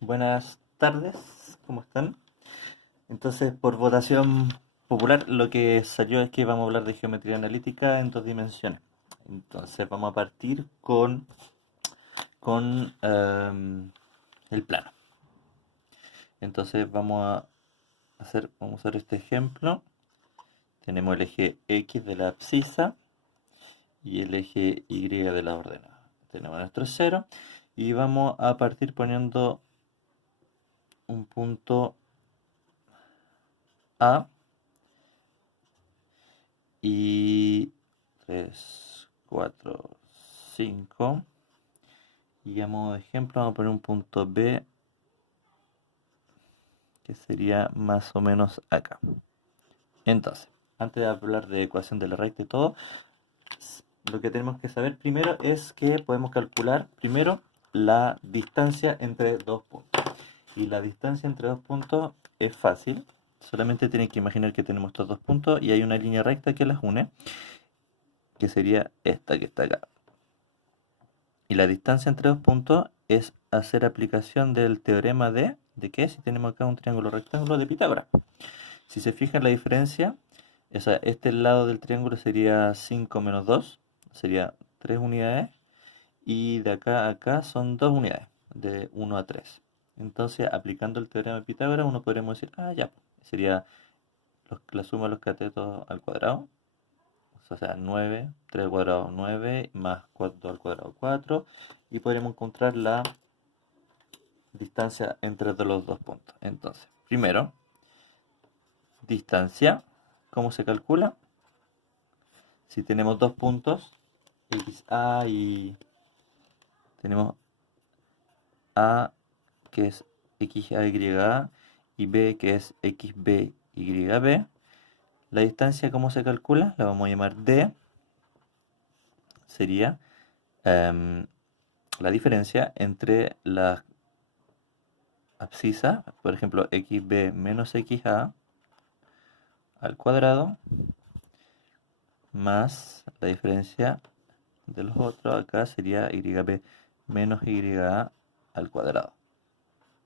Buenas tardes, ¿cómo están? Entonces, por votación popular, lo que salió es que vamos a hablar de geometría analítica en dos dimensiones. Entonces, vamos a partir con el plano. Entonces, vamos a usar este ejemplo. Tenemos el eje X de la abscisa y el eje Y de la ordenada. Tenemos nuestro cero y vamos a partir poniendo un punto A y 3, 4, 5. Y a modo de ejemplo vamos a poner un punto B que sería más o menos acá. Entonces, antes de hablar de ecuación de la recta y todo, lo que tenemos que saber primero es que podemos calcular primero la distancia entre dos puntos. Y la distancia entre dos puntos es fácil. Solamente tienen que imaginar que tenemos estos dos puntos y hay una línea recta que las une, que sería esta que está acá. Y la distancia entre dos puntos es hacer aplicación del teorema ¿de qué? Si tenemos acá un triángulo rectángulo de Pitágoras. Si se fijan la diferencia, este lado del triángulo sería 5 menos 2, sería 3 unidades, y de acá a acá son 2 unidades, de 1 a 3. Entonces, aplicando el teorema de Pitágoras, uno podríamos decir, ya, sería la suma de los catetos al cuadrado, o sea, 9, 3 al cuadrado 9, más 4 al cuadrado 4, y podremos encontrar la distancia entre los dos puntos. Entonces, primero, distancia, ¿cómo se calcula? Si tenemos dos puntos, XA y tenemos A que es XAYA y B que es XBYB, la distancia, ¿cómo se calcula? La vamos a llamar D, sería la diferencia entre las abscisas, por ejemplo, XB menos XA al cuadrado, más la diferencia de los otros, acá sería YB menos YA al cuadrado.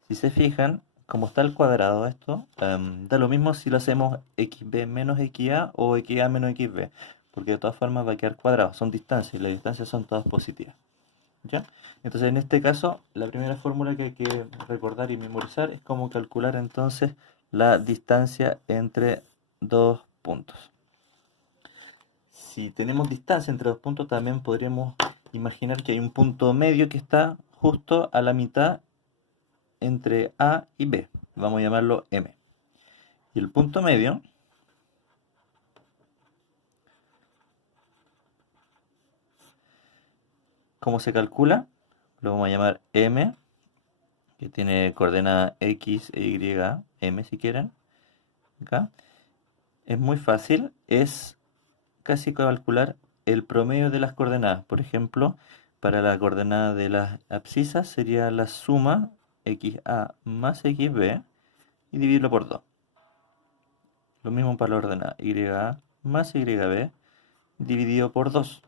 Si se fijan, como está al cuadrado esto, da lo mismo si lo hacemos XB menos XA o XA menos XB, porque de todas formas va a quedar cuadrado, son distancias y las distancias son todas positivas. ¿Ya? Entonces en este caso, la primera fórmula que hay que recordar y memorizar es cómo calcular entonces la distancia entre dos puntos. Si tenemos distancia entre dos puntos, también podríamos imaginar que hay un punto medio que está justo a la mitad entre A y B. Vamos a llamarlo M. Y el punto medio, ¿cómo se calcula? Lo vamos a llamar M, que tiene coordenada X e Y, M si quieren. Acá. Es muy fácil, es casi calcular el promedio de las coordenadas. Por ejemplo, para la coordenada de las abscisas sería la suma XA más XB y dividirlo por 2. Lo mismo para la ordenada YA más YB dividido por 2.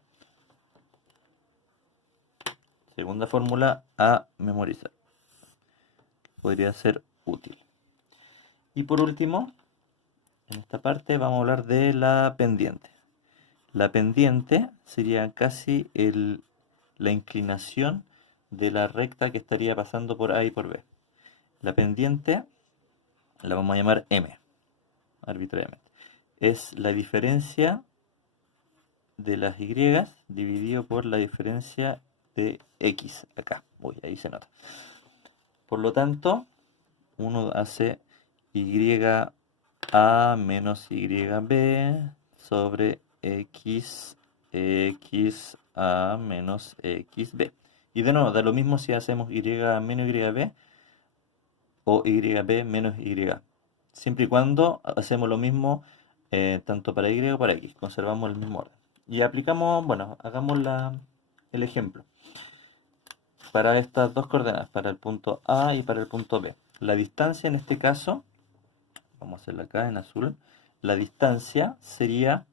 Segunda fórmula a memorizar. Podría ser útil. Y por último, en esta parte vamos a hablar de la pendiente. La pendiente sería casi la inclinación de la recta que estaría pasando por A y por B. La pendiente la vamos a llamar M, arbitrariamente. Es la diferencia de las Y dividido por la diferencia de X acá. Uy, ahí se nota. Por lo tanto, uno hace YA menos YB sobre XA menos XB. Y de nuevo, da lo mismo si hacemos Y menos YB o YB menos Y. Siempre y cuando hacemos lo mismo tanto para Y como para X. Conservamos el mismo orden. Y aplicamos, bueno, hagamos el ejemplo. Para estas dos coordenadas, para el punto A y para el punto B. La distancia en este caso, vamos a hacerla acá en azul, la distancia sería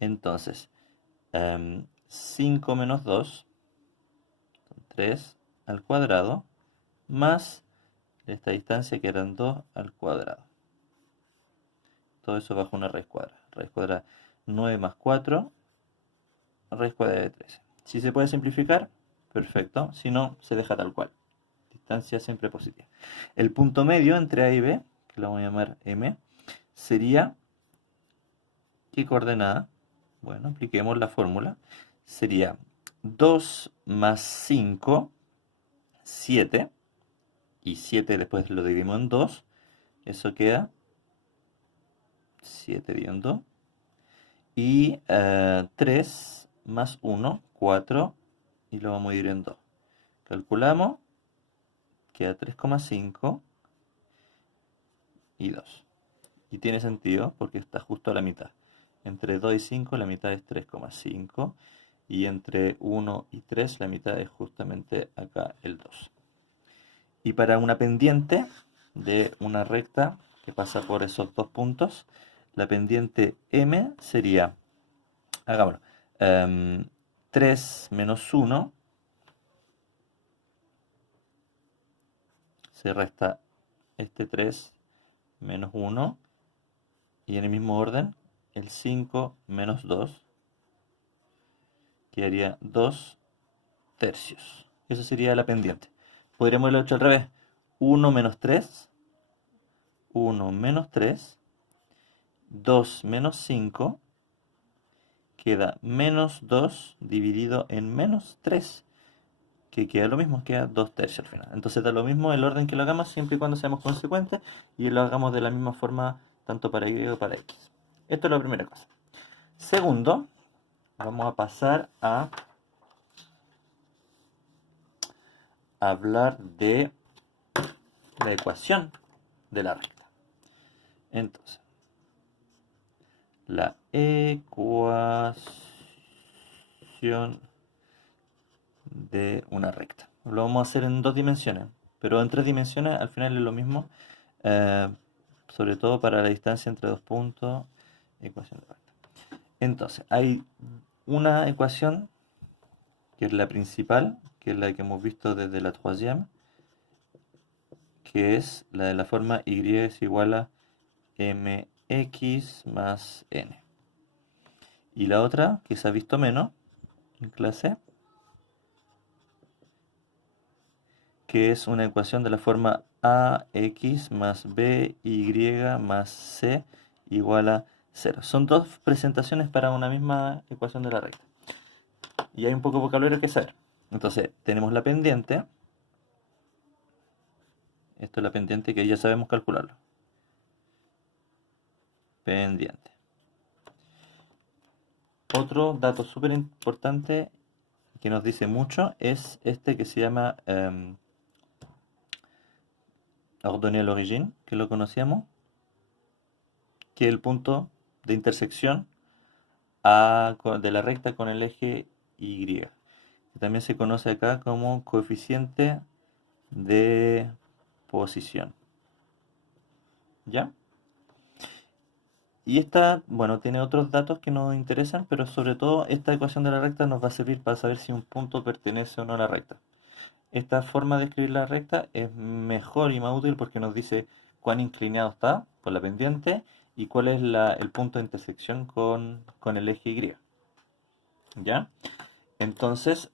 entonces 5 menos 2, 3 al cuadrado, más de esta distancia, que eran 2 al cuadrado. Todo eso bajo una raíz cuadrada. Raíz cuadrada 9 más 4, raíz cuadrada de 13. Si se puede simplificar, perfecto. Si no, se deja tal cual. Distancia siempre positiva. El punto medio entre A y B, que lo vamos a llamar M, sería, ¿qué coordenada? Bueno, apliquemos la fórmula. Sería 2 más 5, 7. Y 7 después lo dividimos en 2. Eso queda 7 dividido en 2. Y 3 más 1, 4. Y lo vamos a dividir en 2. Calculamos. Queda 3,5 y 2. Y tiene sentido porque está justo a la mitad. Entre 2 y 5 la mitad es 3,5. Y entre 1 y 3 la mitad es justamente acá el 2. Y para una pendiente de una recta que pasa por esos dos puntos, la pendiente M sería, hagámoslo, 3 menos 1, se resta este 3 menos 1, y en el mismo orden, el 5 menos 2, quedaría 2 tercios. Eso sería la pendiente. Podríamos haberlo hecho al revés. 1 menos 3, 1 menos 3, 2 menos 5, queda menos 2 dividido en menos 3, que queda lo mismo, queda 2 tercios al final. Entonces da lo mismo el orden que lo hagamos, siempre y cuando seamos consecuentes y lo hagamos de la misma forma tanto para Y como para X. Esto es la primera cosa. Segundo, vamos a pasar a hablar de la ecuación de la recta. Entonces, la ecuación de una recta. Lo vamos a hacer en dos dimensiones, pero en tres dimensiones al final es lo mismo, eh, sobre todo para la distancia entre dos puntos, ecuación de recta. Entonces, hay una ecuación que es la principal, que es la que hemos visto desde la troisième, que es la de la forma y es igual a mx más n. Y la otra, que se ha visto menos en clase, que es una ecuación de la forma ax más by más c igual a 0. Son dos presentaciones para una misma ecuación de la recta. Y hay un poco de vocabulario que saber. Entonces, tenemos la pendiente. Esto es la pendiente que ya sabemos calcularlo. Pendiente. Otro dato súper importante que nos dice mucho es este que se llama ordonnée à l'origine, que lo conocíamos, que es el punto de intersección de la recta con el eje Y, que también se conoce acá como coeficiente de posición. ¿Ya? Y esta, bueno, tiene otros datos que nos interesan, pero sobre todo esta ecuación de la recta nos va a servir para saber si un punto pertenece o no a la recta. Esta forma de escribir la recta es mejor y más útil porque nos dice cuán inclinado está por la pendiente y cuál es el punto de intersección con el eje Y. ¿Ya? Entonces,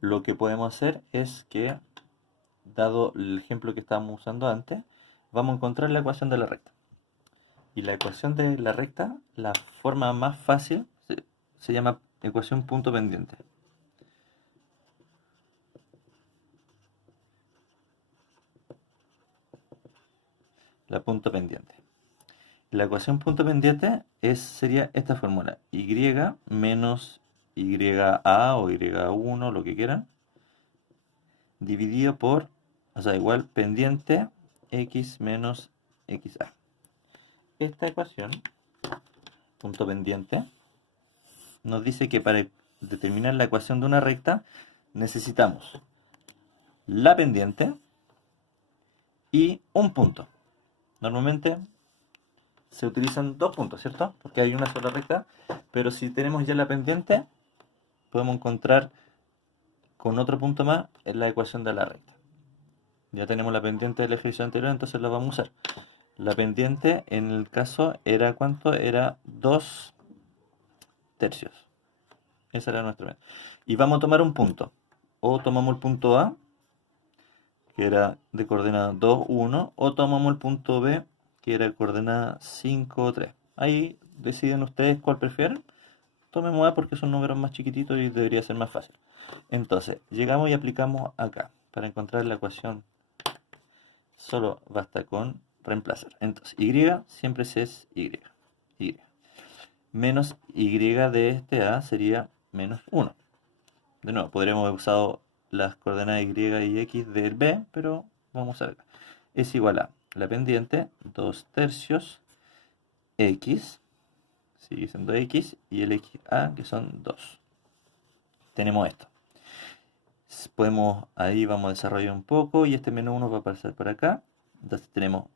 lo que podemos hacer es que, dado el ejemplo que estábamos usando antes, vamos a encontrar la ecuación de la recta. Y la ecuación de la recta, la forma más fácil, se llama ecuación punto pendiente. La punto pendiente. La ecuación punto pendiente sería esta fórmula. Y menos YA o Y1, lo que quieran, dividido por, o sea, igual pendiente X menos XA. Esta ecuación, punto pendiente, nos dice que para determinar la ecuación de una recta necesitamos la pendiente y un punto. Normalmente se utilizan dos puntos, ¿cierto? Porque hay una sola recta, pero si tenemos ya la pendiente, podemos encontrar con otro punto más en la ecuación de la recta. Ya tenemos la pendiente del ejercicio anterior, entonces la vamos a usar. La pendiente en el caso era ¿cuánto? Era 2 tercios. Esa era nuestra pendiente. Y vamos a tomar un punto. O tomamos el punto A, que era de coordenada 2, 1, o tomamos el punto B, que era de coordenada 5, 3. Ahí deciden ustedes cuál prefieren. Tomemos A porque son números más chiquititos y debería ser más fácil. Entonces, llegamos y aplicamos acá. Para encontrar la ecuación, solo basta con reemplazar. Entonces, y siempre es y. Y. Menos y de este A sería menos 1. De nuevo, podríamos haber usado las coordenadas y y x del b, pero vamos a ver acá. Es igual a la pendiente 2 tercios x, sigue siendo x, y el xa, que son 2. Tenemos esto. Podemos, ahí vamos a desarrollar un poco, y este menos 1 va a pasar por acá. Entonces tenemos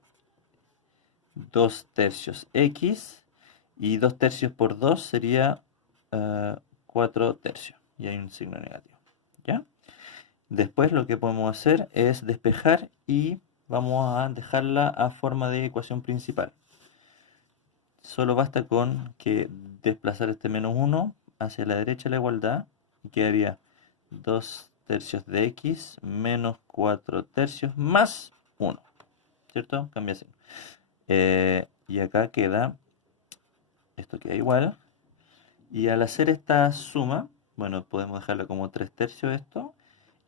2 tercios x, y 2 tercios por 2 sería 4 tercios. Y hay un signo negativo. ¿Ya? Después lo que podemos hacer es despejar y vamos a dejarla a forma de ecuación principal. Solo basta con que desplazar este menos 1 hacia la derecha de la igualdad y quedaría 2 tercios de x menos 4 tercios más 1. ¿Cierto? Cambia así. Y acá queda, esto queda igual. Y al hacer esta suma, bueno, podemos dejarla como 3 tercios esto,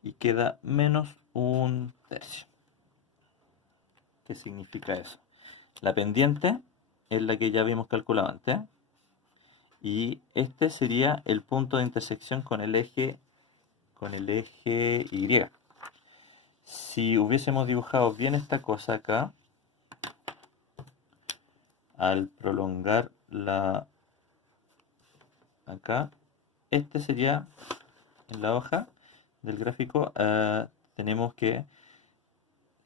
y queda menos 1 tercio. ¿Qué significa eso? La pendiente es la que ya habíamos calculado antes, y este sería el punto de intersección con el eje Y. Si hubiésemos dibujado bien esta cosa acá, al prolongar acá, este sería en la hoja del gráfico, tenemos que,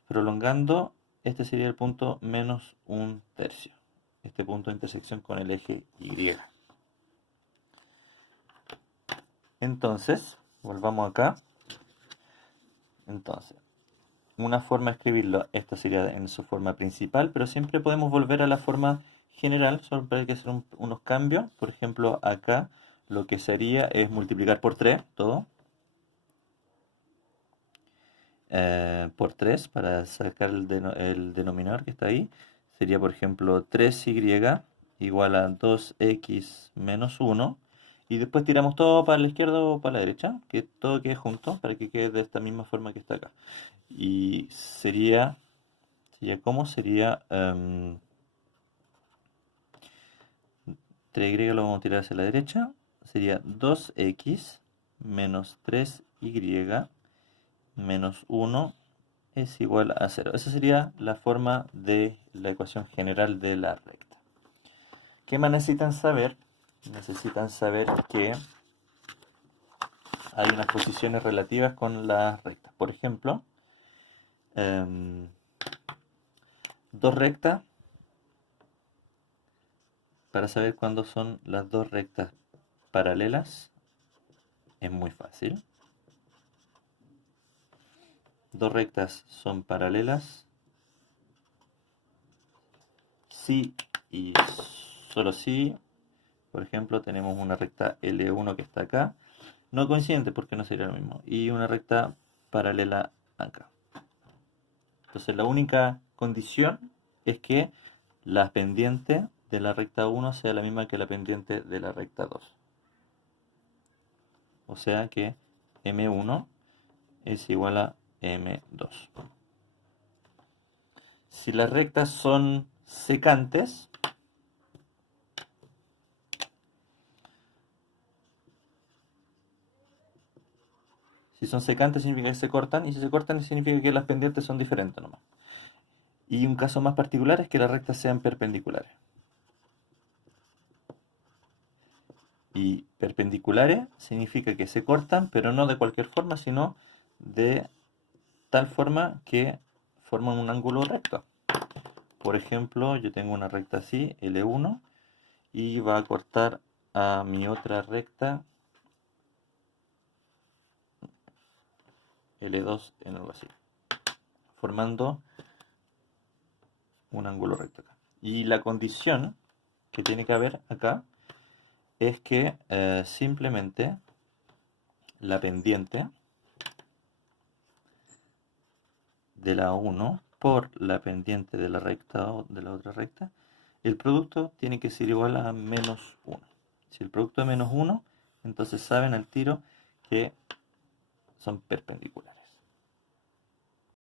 prolongando, este sería el punto menos 1 tercio. Este punto de intersección con el eje Y. Entonces, volvamos acá. Entonces, una forma de escribirlo, esta sería en su forma principal, pero siempre podemos volver a la forma general, solo hay que hacer unos cambios. Por ejemplo, acá lo que sería es multiplicar por 3, todo. Por 3 para sacar el denominador que está ahí. Sería, por ejemplo, 3y igual a 2x menos 1. Y después tiramos todo para la izquierda o para la derecha, que todo quede junto, para que quede de esta misma forma que está acá. Y ¿cómo? Sería 3y lo vamos a tirar hacia la derecha. Sería 2x menos 3y menos 1 es igual a 0. Esa sería la forma de la ecuación general de la recta. ¿Qué más necesitan saber? Necesitan saber que hay unas posiciones relativas con las rectas. Por ejemplo, dos rectas, para saber cuándo son las dos rectas paralelas, es muy fácil. Dos rectas son paralelas si y solo si, por ejemplo, tenemos una recta L1 que está acá, no coincidente porque no sería lo mismo, y una recta paralela acá. Entonces la única condición es que la pendiente de la recta 1 sea la misma que la pendiente de la recta 2. O sea que M1 es igual a M2. Si las rectas son secantes, significa que se cortan, y si se cortan significa que las pendientes son diferentes nomás. Y un caso más particular es que las rectas sean perpendiculares. Y perpendiculares significa que se cortan, pero no de cualquier forma, sino de tal forma que forman un ángulo recto. Por ejemplo, yo tengo una recta así, L1, y va a cortar a mi otra recta, L2, en algo así. formando un ángulo recto acá. Y la condición que tiene que haber acá es que simplemente la pendiente de la 1 por la pendiente de la recta o de la otra recta, el producto tiene que ser igual a menos 1. Si el producto es menos 1, entonces saben al tiro que son perpendiculares.